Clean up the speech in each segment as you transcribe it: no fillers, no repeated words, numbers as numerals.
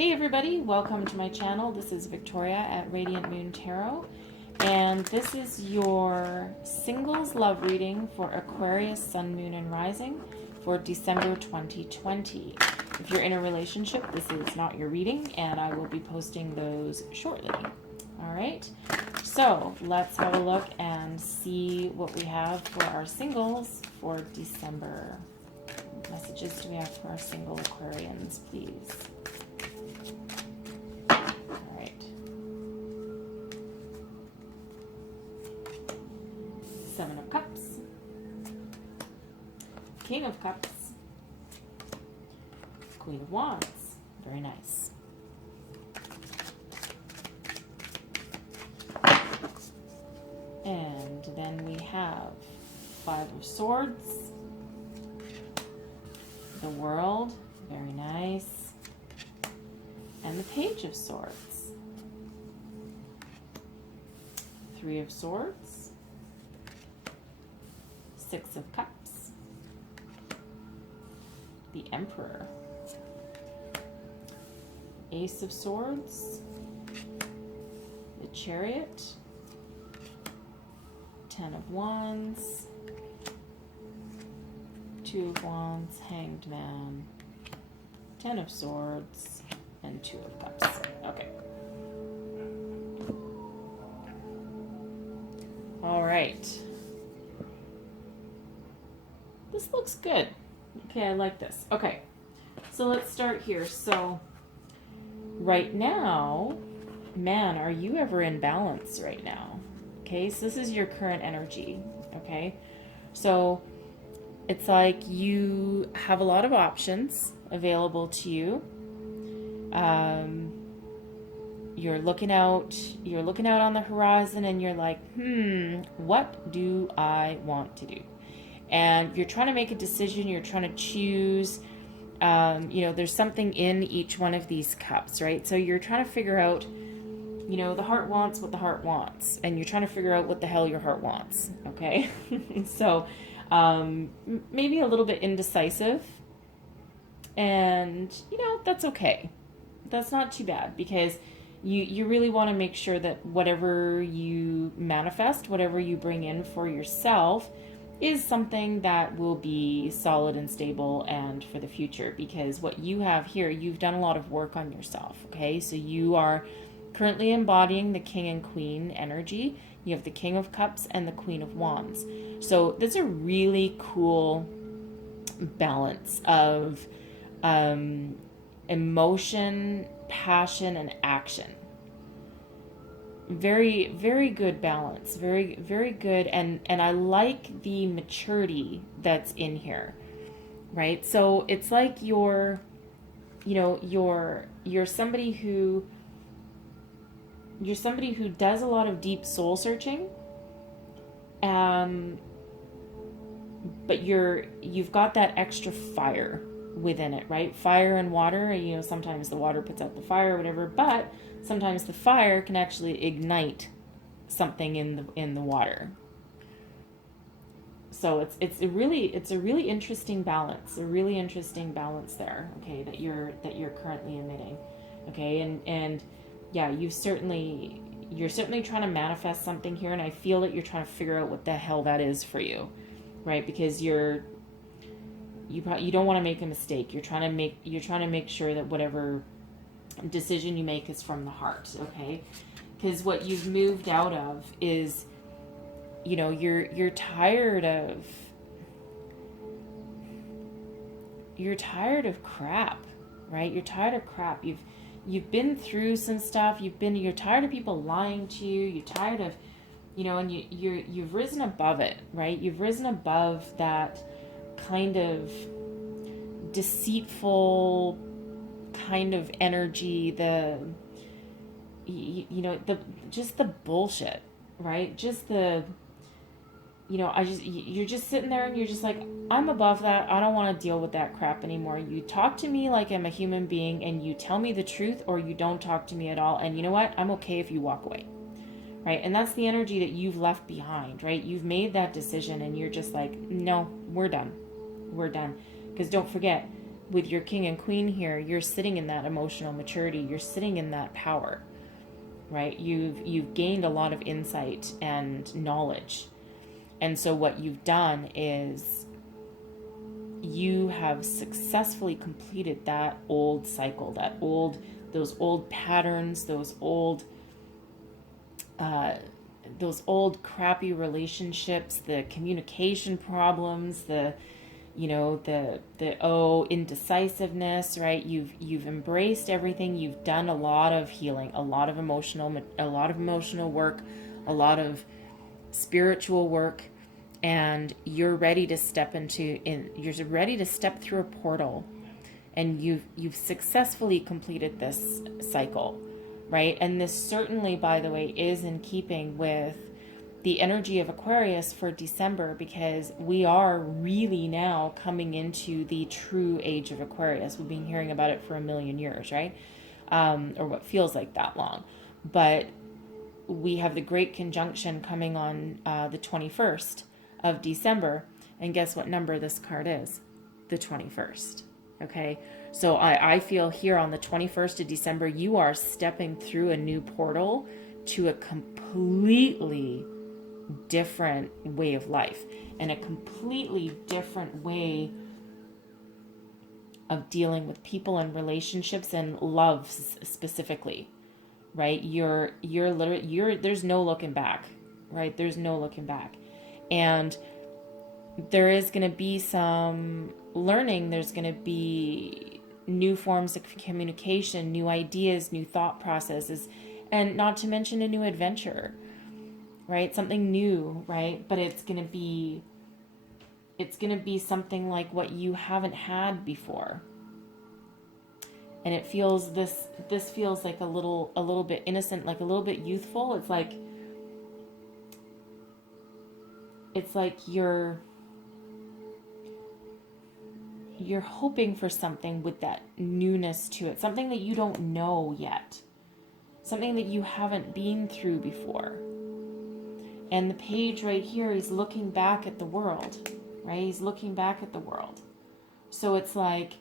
Hey everybody, welcome to my channel. This is Victoria at Radiant Moon Tarot, and this is your singles love reading for Aquarius, Sun, Moon, and Rising for December 2020. If you're in a relationship, this is not your reading, and I will be posting those shortly. All right, so let's have a look and see what we have for our singles for December. What messages do we have for our single Aquarians, please? Seven of Cups, King of Cups, Queen of Wands, very nice. And then we have Five of Swords, the World, very nice, and the Page of Swords, Three of Swords, Six of Cups, the Emperor, Ace of Swords, the Chariot, Ten of Wands, Two of Wands, Hanged Man, Ten of Swords, and Two of Cups. Okay. All right. This looks good. Okay, I like this. Okay, so let's start here. So right now, man, are you ever in balance right now? Okay, so this is your current energy. Okay, so it's like you have a lot of options available to you. You're looking out on the horizon and you're like, what do I want to do? And you're trying to make a decision, you're trying to choose, there's something in each one of these cups, right? So you're trying to figure out, the heart wants what the heart wants, and you're trying to figure out what the hell your heart wants, okay? So maybe a little bit indecisive, and, that's okay. That's not too bad, because you really want to make sure that whatever you manifest, whatever you bring in for yourself, is something that will be solid and stable and for the future, because what you have here, you've done a lot of work on yourself, okay? So you are currently embodying the King and Queen energy. You have the King of Cups and the Queen of Wands. So that's a really cool balance of emotion, passion, and action. Very, very good balance. Very, very good. And I like the maturity that's in here, right? So it's like you're somebody who does a lot of deep soul searching, but you've got that extra fire within it, right? Fire and water, sometimes the water puts out the fire or whatever, but sometimes the fire can actually ignite something in the water. So it's a really interesting balance, there, okay, that you're currently emitting, okay, and yeah, you're certainly trying to manifest something here, and I feel that you're trying to figure out what the hell that is for you, right? Because you don't want to make a mistake. You're trying to make sure that whatever decision you make is from the heart, okay? Because what you've moved out of is, you're tired of crap, right? You're tired of crap. You've been through some stuff. You're tired of people lying to you. You're tired of, and you've risen above it, right? You've risen above that kind of deceitful kind of energy, just the bullshit, right? Just the, you're just sitting there and you're just like, I'm above that. I don't want to deal with that crap anymore. You talk to me like I'm a human being and you tell me the truth, or you don't talk to me at all. And you know what? I'm okay if you walk away, right? And that's the energy that you've left behind, right? You've made that decision and you're just like, no, we're done. Because don't forget, with your king and queen here, you're sitting in that emotional maturity. You're sitting in that power, right? You've gained a lot of insight and knowledge. And so what you've done is you have successfully completed that old cycle, those old patterns, those old crappy relationships, the communication problems, the indecisiveness, right? You've embraced everything. You've done a lot of healing, a lot of emotional work, a lot of spiritual work, and you're ready to step through a portal, and you've successfully completed this cycle, right? And this certainly, by the way, is in keeping with the energy of Aquarius for December, because we are really now coming into the true age of Aquarius. We've been hearing about it for a million years, right? Or what feels like that long. But we have the Great Conjunction coming on the 21st of December. And guess what number this card is? The 21st. Okay, so I feel here on the 21st of December, you are stepping through a new portal to a completely different way of life and a completely different way of dealing with people and relationships and love specifically, right? You're there's no looking back, right? There's no looking back. And there is going to be some learning. There's going to be new forms of communication, new ideas, new thought processes, and not to mention a new adventure, right? Something new, right? But it's going to be something like what you haven't had before. And it feels, this feels like a little bit innocent, like a little bit youthful. It's like you're hoping for something with that newness to it, something that you don't know yet, something that you haven't been through before. And the page right here, he's looking back at the world, right? He's looking back at the world. So it's like,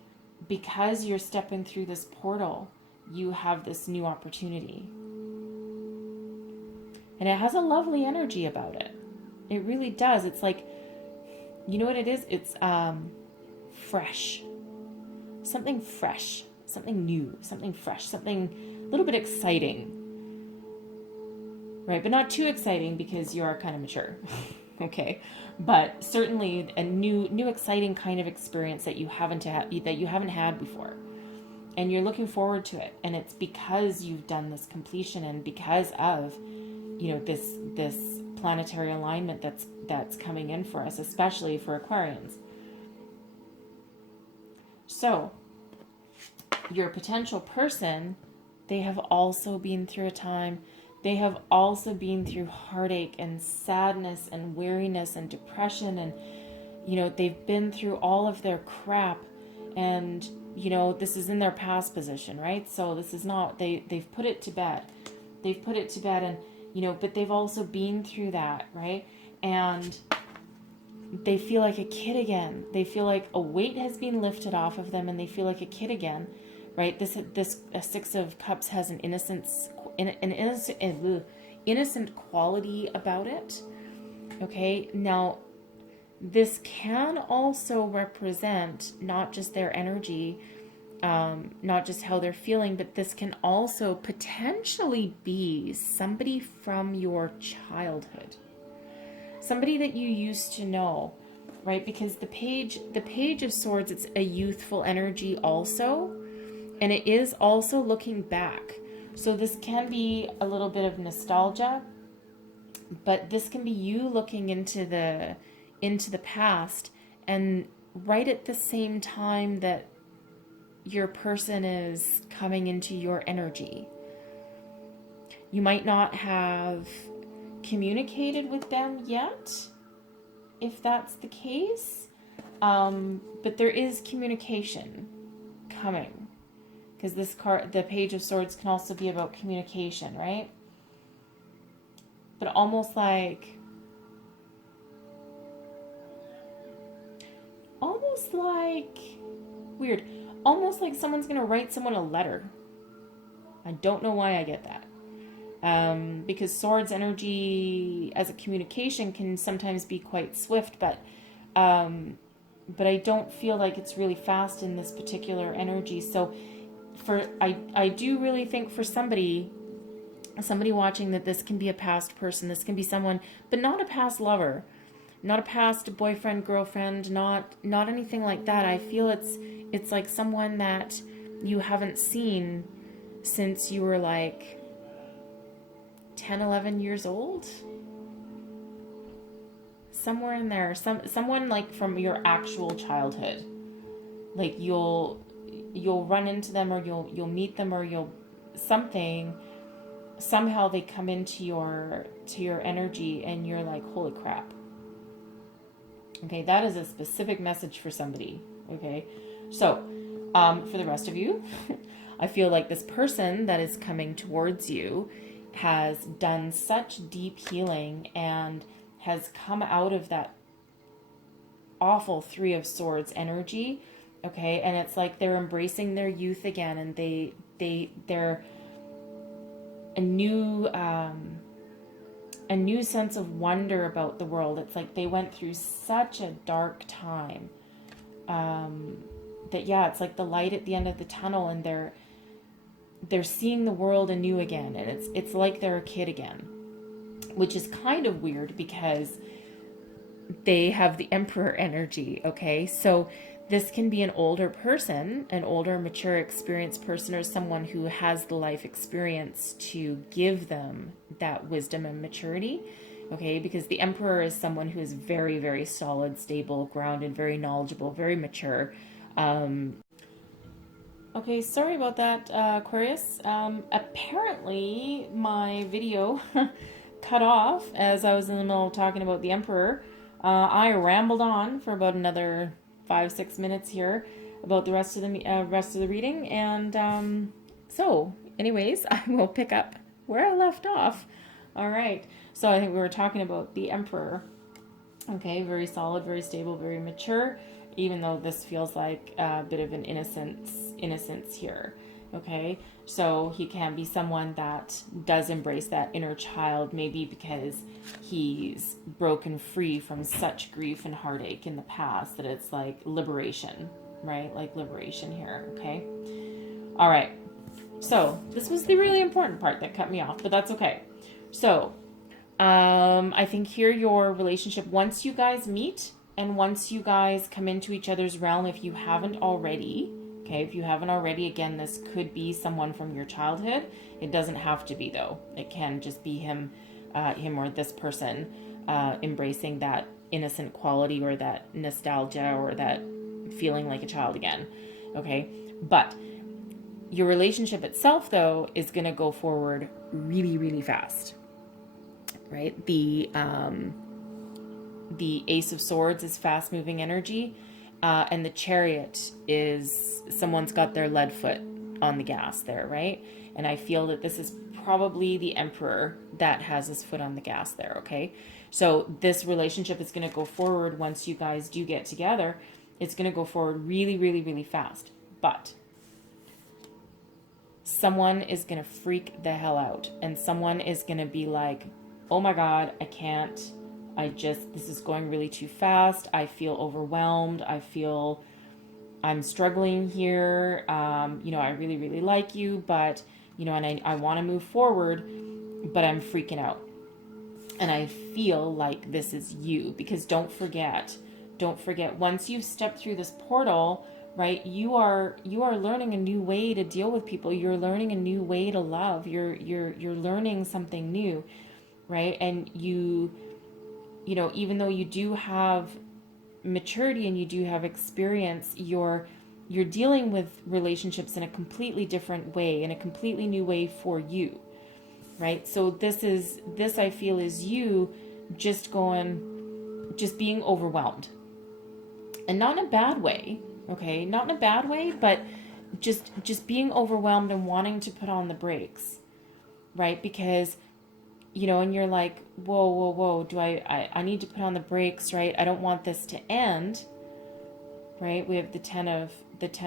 because you're stepping through this portal, you have this new opportunity. And it has a lovely energy about it. It really does. It's like, you know what it is? It's fresh. Something fresh. Something new. Something fresh. Something a little bit exciting. Right? But not too exciting, because you are kind of mature. Okay? But certainly a new exciting kind of experience that you haven't had before. And you're looking forward to it. And it's because you've done this completion, and because of, this planetary alignment that's coming in for us, especially for Aquarians. So, your potential person, they have also been through a time, they have also been through heartache and sadness and weariness and depression, and, they've been through all of their crap, and, this is in their past position, right? So this is not, they've put it to bed. They've put it to bed, and, but they've also been through that, right? And they feel like a kid again. They feel like a weight has been lifted off of them, and they feel like a kid again, right? This Six of Cups has an innocent quality about it. Okay, now this can also represent not just their energy, not just how they're feeling, but this can also potentially be somebody from your childhood. Somebody that you used to know, right? Because the page of Swords, it's a youthful energy also, and it is also looking back. So this can be a little bit of nostalgia, but this can be you looking into the past, and right at the same time that your person is coming into your energy. You might not have communicated with them yet, if that's the case, but there is communication coming, because this card, the Page of Swords, can also be about communication, right? But almost like weird. Almost like someone's going to write someone a letter. I don't know why I get that. Because swords energy as a communication can sometimes be quite swift, but I don't feel like it's really fast in this particular energy. So I do really think for somebody watching, that this can be a past person, this can be someone, but not a past lover, not a past boyfriend, girlfriend, not anything like that. I feel it's like someone that you haven't seen since you were like 10, 11 years old, somewhere in there. Someone like from your actual childhood. Like you'll run into them, or you'll meet them, or somehow they come into your energy, and you're like, holy crap. Okay, that is a specific message for somebody. Okay, so for the rest of you, I feel like this person that is coming towards you has done such deep healing and has come out of that awful Three of Swords energy. Okay, and it's like they're embracing their youth again, and they're a new sense of wonder about the world. It's like they went through such a dark time, that it's like the light at the end of the tunnel, and they're seeing the world anew again, and it's like they're a kid again, which is kind of weird because they have the Emperor energy. Okay, so this can be an older person, an older, mature, experienced person, or someone who has the life experience to give them that wisdom and maturity. Okay, because the Emperor is someone who is very, very solid, stable, grounded, very knowledgeable, very mature. Okay, sorry about that, Aquarius. Apparently, my video cut off as I was in the middle of talking about the Emperor. I rambled on for about another 5-6 minutes here about the rest of the reading, and so, anyways, I will pick up where I left off. All right. So I think we were talking about the Emperor. Okay, very solid, very stable, very mature, even though this feels like a bit of an innocence here. Okay, so he can be someone that does embrace that inner child, maybe because he's broken free from such grief and heartache in the past that it's like liberation, right? Like liberation here. Okay, all right. So this was the really important part that cut me off, but that's okay. So I think here your relationship, once you guys meet and once you guys come into each other's realm, if you haven't already, okay, if you haven't already, again, this could be someone from your childhood. It doesn't have to be, though. It can just be him or this person embracing that innocent quality, or that nostalgia, or that feeling like a child again. Okay, but your relationship itself, though, is going to go forward really, really fast. Right? The Ace of Swords is fast-moving energy, and the Chariot is someone's got their lead foot on the gas there, right? And I feel that this is probably the Emperor that has his foot on the gas there, okay? So this relationship is going to go forward once you guys do get together. It's going to go forward really, really, really fast. But someone is going to freak the hell out, and someone is going to be like, oh my God, I can't. This is going really too fast. I feel overwhelmed. I feel I'm struggling here. I really, really like you, but, and I want to move forward, but I'm freaking out. And I feel like this is you, because don't forget, once you've stepped through this portal, right, you are learning a new way to deal with people. You're learning a new way to love. You're learning something new, right? And even though you do have maturity and you do have experience, you're dealing with relationships in a completely different way, in a completely new way for you, right? So this I feel is you just being overwhelmed, and not in a bad way, okay? Not in a bad way, but just being overwhelmed and wanting to put on the brakes, right? Because and you're like, whoa, do I need to put on the brakes, right? I don't want this to end, right? We have the Ten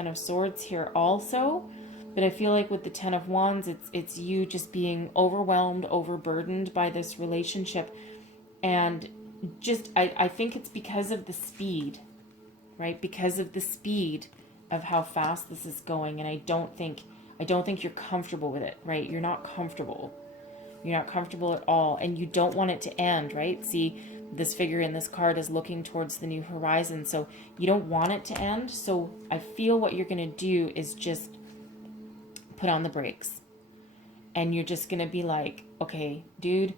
of Swords here also. But I feel like with the Ten of Wands, it's you just being overwhelmed, overburdened by this relationship. And just, I think it's because of the speed, right? Because of the speed of how fast this is going. And I don't think you're comfortable with it, right? You're not comfortable. You're not comfortable at all. And you don't want it to end, right? See, this figure in this card is looking towards the new horizon. So you don't want it to end. So I feel what you're going to do is just put on the brakes. And you're just going to be like, okay, dude,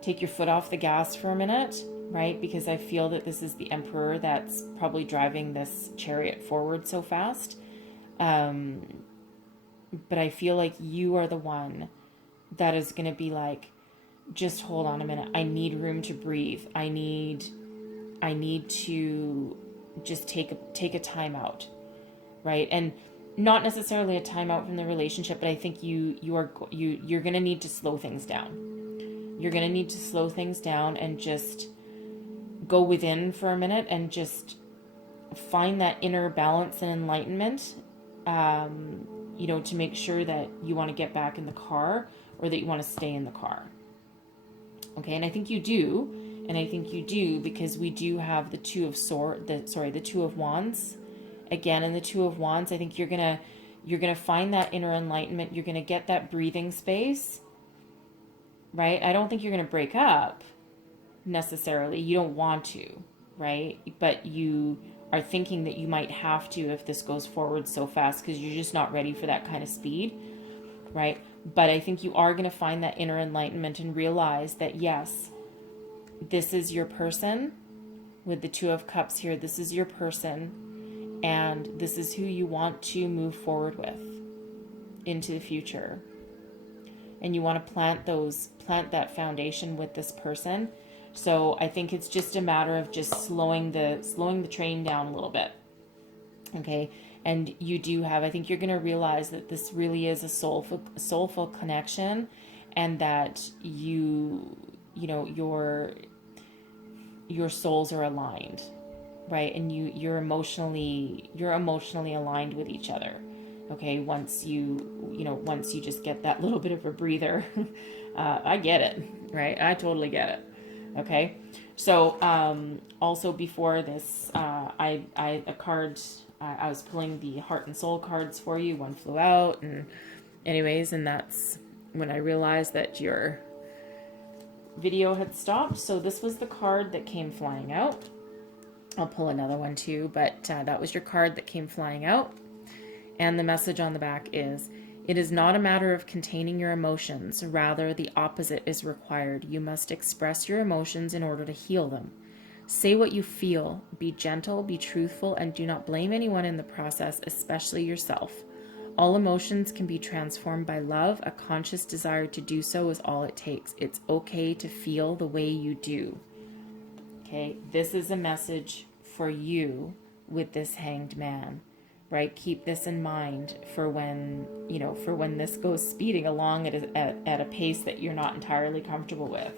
take your foot off the gas for a minute, right? Because I feel that this is the Emperor that's probably driving this chariot forward so fast. But I feel like you are the one that is going to be like, just hold on a minute. I need room to breathe. I need to just take a time out, right? And not necessarily a time out from the relationship, but I think you're going to need to slow things down. You're going to need to slow things down and just go within for a minute and just find that inner balance and enlightenment, to make sure that you want to get back in the car or that you want to stay in the car. Okay, and I think you do. And I think you do because we do have the Two of Wands. Again, in the Two of Wands, I think you're gonna find that inner enlightenment. You're gonna get that breathing space, right? I don't think you're gonna break up necessarily. You don't want to, right? But you are thinking that you might have to if this goes forward so fast because you're just not ready for that kind of speed, right? But I think you are gonna find that inner enlightenment and realize that yes, this is your person. With the Two of Cups here, this is your person. And this is who you want to move forward with into the future. And you want to plant that foundation with this person. So I think it's just a matter of just slowing the train down a little bit. Okay. And you do have, I think you're going to realize that this really is a soulful connection, and that your souls are aligned. Right, and you're emotionally aligned with each other. Okay, once you just get that little bit of a breather, I get it, right? I totally get it. Okay, so also before this, I was pulling the Heart and Soul cards for you. One flew out, and anyways, and that's when I realized that your video had stopped. So this was the card that came flying out. I'll pull another one too, but that was your card that came flying out. And the message on the back is, it is not a matter of containing your emotions. Rather, the opposite is required. You must express your emotions in order to heal them. Say what you feel. Be gentle, be truthful, and do not blame anyone in the process, especially yourself. All emotions can be transformed by love. A conscious desire to do so is all it takes. It's okay to feel the way you do. Okay, this is a message for you with this Hanged Man, right? Keep this in mind for when this goes speeding along at a pace that you're not entirely comfortable with.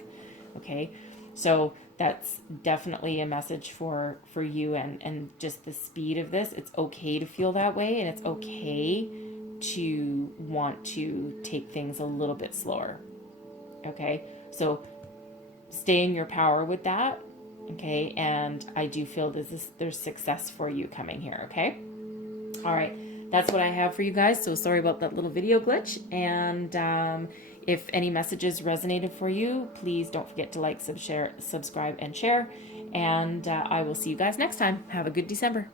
Okay, so that's definitely a message for you and just the speed of this. It's okay to feel that way, and it's okay to want to take things a little bit slower. Okay, so stay in your power with that. Okay, and I do feel there's success for you coming here, okay? All right, that's what I have for you guys, so sorry about that little video glitch, and if any messages resonated for you, please don't forget to like, subscribe, and share, and I will see you guys next time. Have a good December.